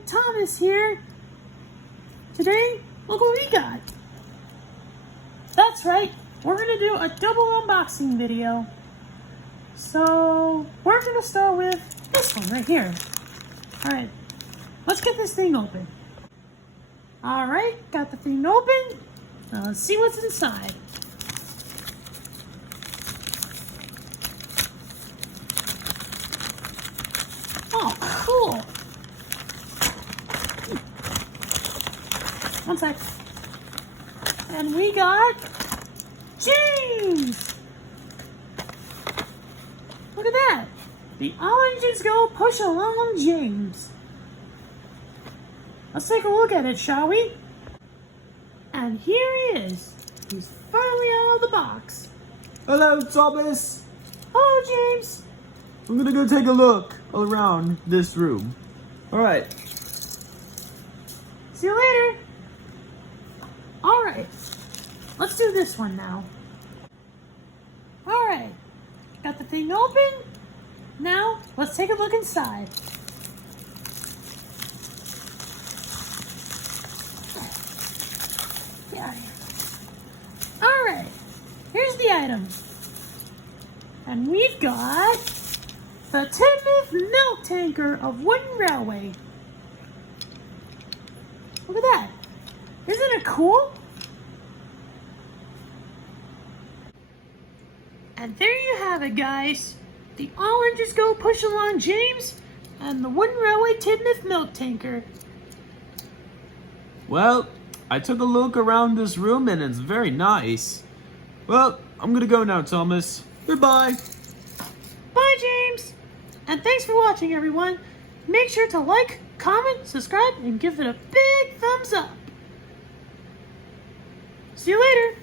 everyone, Thomas here. Today, look what we got. That's right, we're gonna do a double unboxing video. So, we're gonna start with this one right here. Alright, let's get this thing open. Alright, got the thing open. Now let's see what's inside. Oh, cool. One sec. And we got James! Look at that. The All Engines Go Push Along James. Let's take a look at it, shall we? And here he is. He's finally out of the box. Hello, Thomas. Hello, James. I'm gonna go take a look around this room. Alright. See you later. Alright. Let's do this one now. Alright. Got the thing open. Now, let's take a look inside. Get out of here. Alright. Here's the items. And we've got the Tidmouth milk tanker of Wooden Railway. Look at that. Isn't it cool? And there you have it, guys. The All Engines Go Push Along James and the Wooden Railway Tidmouth milk tanker. Well, I took a look around this room and it's very nice. Well, I'm gonna go now, Thomas. Goodbye. Bye, James. And thanks for watching, everyone. Make sure to like, comment, subscribe, and give it a big thumbs up. See you later.